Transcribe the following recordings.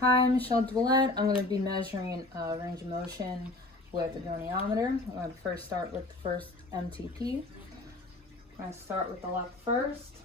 Hi, I'm Michelle Dwellette. I'm going to be measuring range of motion with a goniometer. I'm going to first start with the first MTP. I'm going to start with the left first.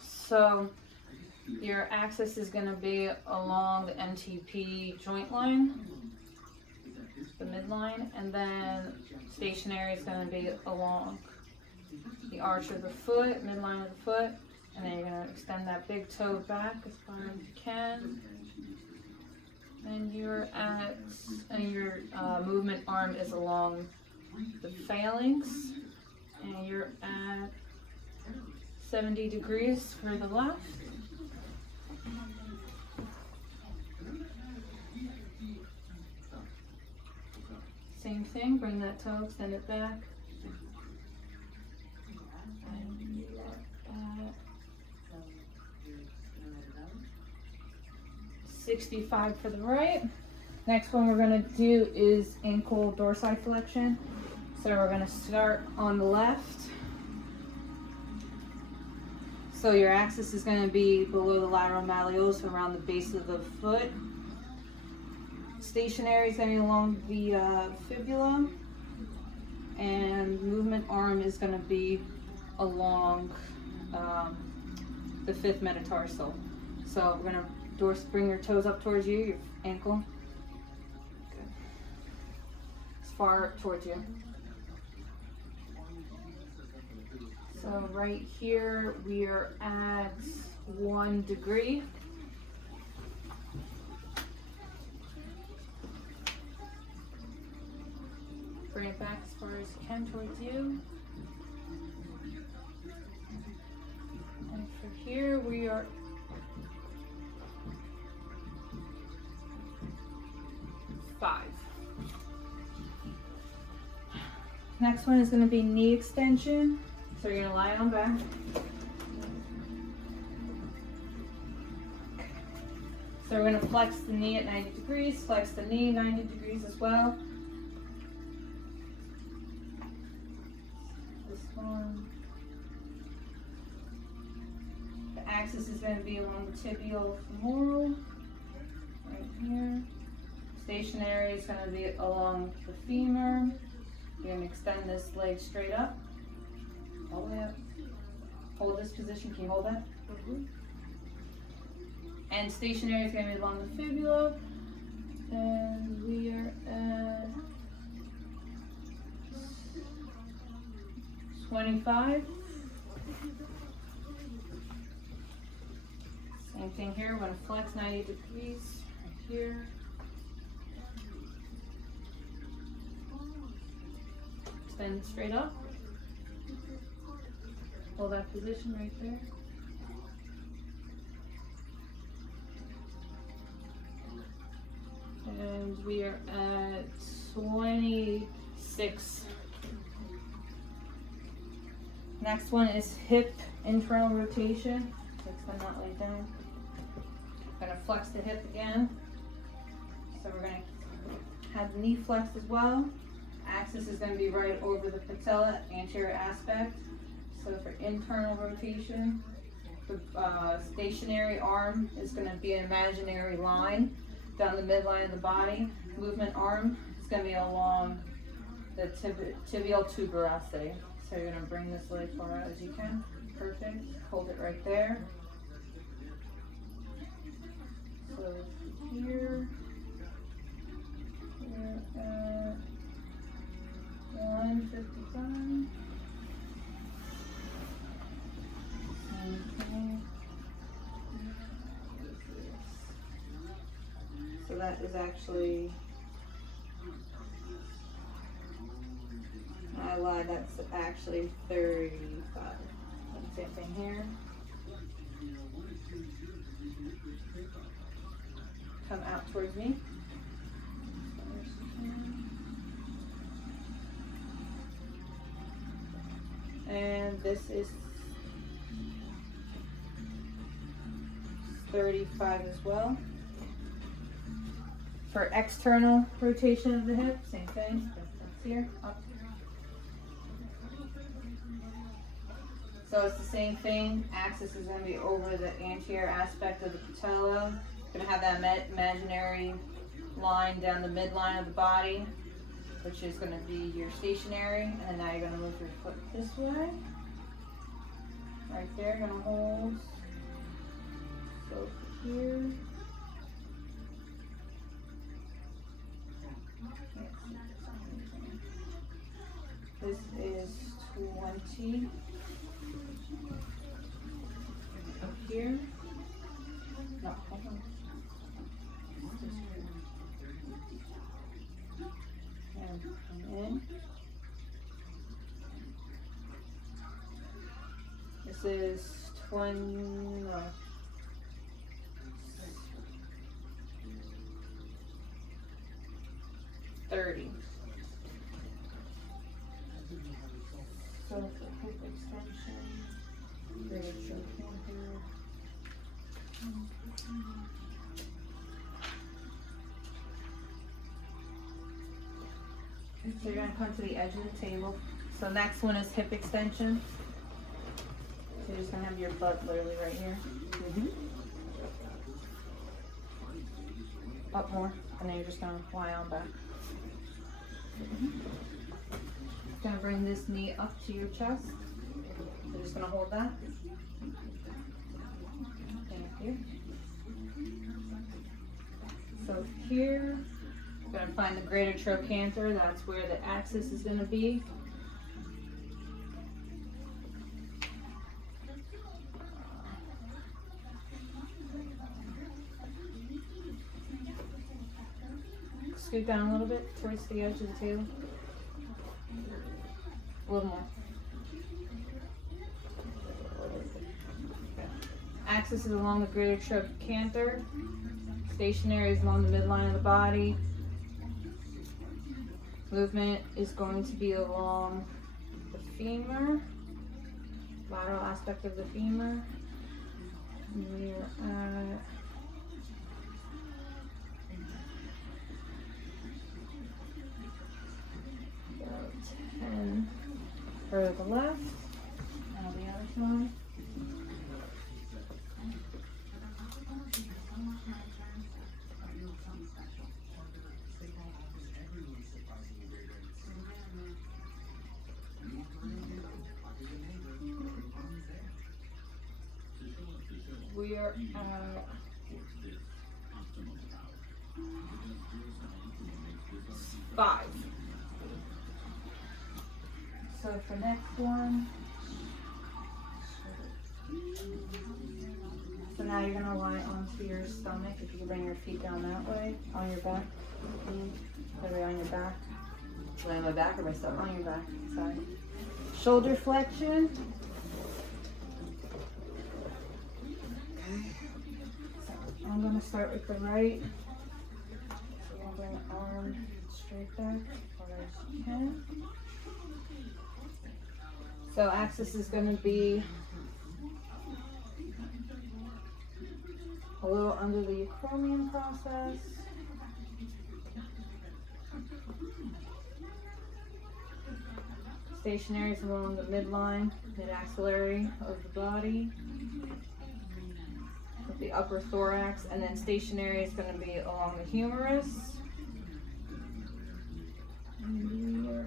So your axis is going to be along the MTP joint line, the midline, and then stationary is going to be along the arch of the foot, midline of the foot. And then you're going to extend that big toe back as far as you can. And your movement arm is along the phalanx. And you're at 70 degrees for the left. Same thing, bring that toe, extend it back. 65 for the right. Next one we're going to do is ankle dorsiflexion. So we're going to start on the left. So your axis is going to be below the lateral malleolus, around the base of the foot. Stationary is going to be along the fibula, and movement arm is going to be along the fifth metatarsal. So we're going to bring your toes up towards you, your ankle. Good. As far towards you. So right here we are at 1 degree. Bring it back as far as you can towards you. And for here we are Next one is going to be knee extension. So you're going to lie on back. So we're going to flex the knee at 90 degrees, flex the knee 90 degrees as well. This one. The axis is going to be along the tibial femoral, right here. Stationary is going to be along the femur. You're going to extend this leg straight up, all the way up. Hold this position. Can you hold that? Mm-hmm. And stationary is going to be along the fibula. And we are at 25. Same thing here. We're going to flex 90 degrees right here. Extend straight up. Hold that position right there. And we are at 26. Next one is hip internal rotation. Extend that leg down. Gonna flex the hip again. So we're gonna have the knee flexed as well. Axis is going to be right over the patella, anterior aspect. So for internal rotation, the stationary arm is going to be an imaginary line down the midline of the body. Movement arm is going to be along the tibial tuberosity. So you're going to bring this leg far out as you can. Perfect. Hold it right there. So here, we're at 155. So that is actually, I lied, that's actually 35. Same thing here. Come out towards me. And this is 35 as well. For external rotation of the hip, same thing. That's here, up. So it's the same thing. Axis is going to be over the anterior aspect of the patella. Going to have that imaginary line down the midline of the body, which is going to be your stationary. And then now you're going to move your foot this way. Right there, going to hold. So here. This is 20. Up here. No, hold on. And come in. This is 20. No. 30. So for hip extension, greater trochanter. So you're going to come to the edge of the table. So next one is hip extension. So you're just going to have your butt literally right here. Up more, and then you're just going to lie on back. Going to bring this knee up to your chest. You're just going to hold that. Thank you. So here, you're going to find the greater trochanter. That's where the axis is going to be. Scoot down a little bit towards the edge of the table. A little more. Axis is along the greater trochanter. Stationary is along the midline of the body. Movement is going to be along the femur, lateral aspect of the femur. We're at about 10 for the left, now the other side. We are at 5. So for next one, so now you're gonna lie onto your stomach. If you can bring your feet down that way, on your back. Maybe on your back. Lay on my back or my stomach? On your back, sorry. Shoulder flexion. So I'm gonna start with the right. So I'm gonna bring the arm straight back as far as you can. So axis is going to be a little under the acromion process. Stationary is along the midline, mid-axillary of the body, with the upper thorax, and then stationary is going to be along the humerus. And we are at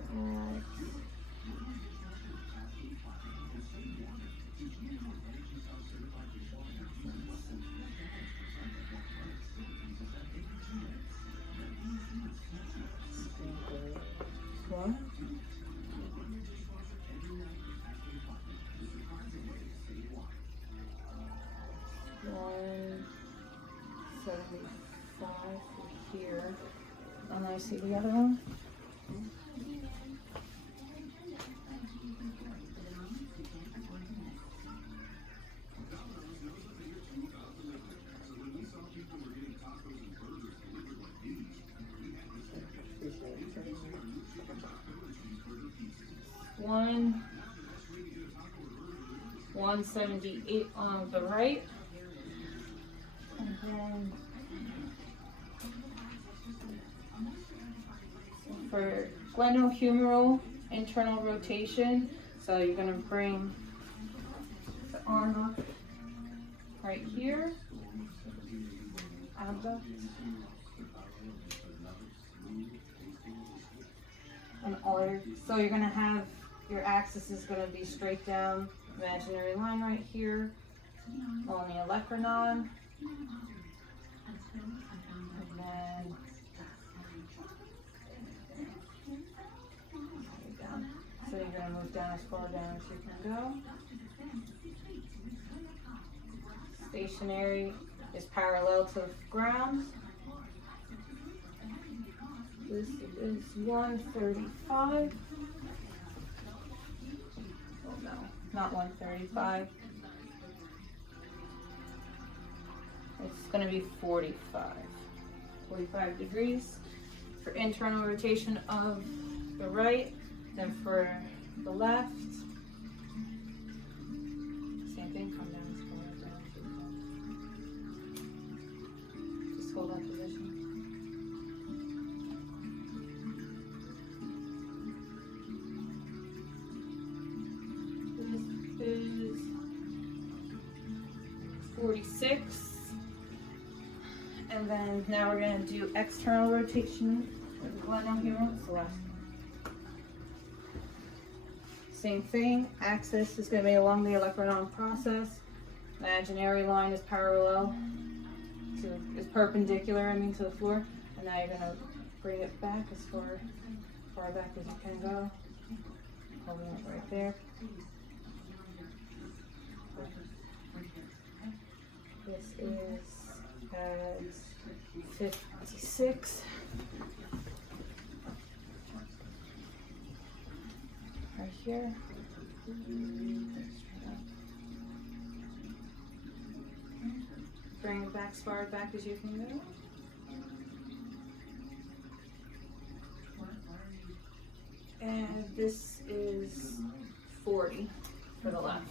175 here. And I see the other one. One 178 on the right, and then for glenohumeral internal rotation, so you're going to bring on right here. Abduct. And so you're gonna have your axis is gonna be straight down, imaginary line right here on the olecranon. And then down. So you're gonna move down as far down as you can go. Stationary is parallel to the ground. This is 135. Oh no, not 135. It's going to be 45 degrees for internal rotation of the right, then for the left. Same thing, come down, scroll down. Just hold that position. This is 46. And then now we're going to do external rotation with the Goniometric. It's the last one. Same thing, axis is going to be along the olecranon process. Imaginary line is perpendicular, to the floor. And now you're going to bring it back as far back as you can go. Holding it right there. This is at 56. Right here. Bring it back as far back as you can go. And this is 40 for the left.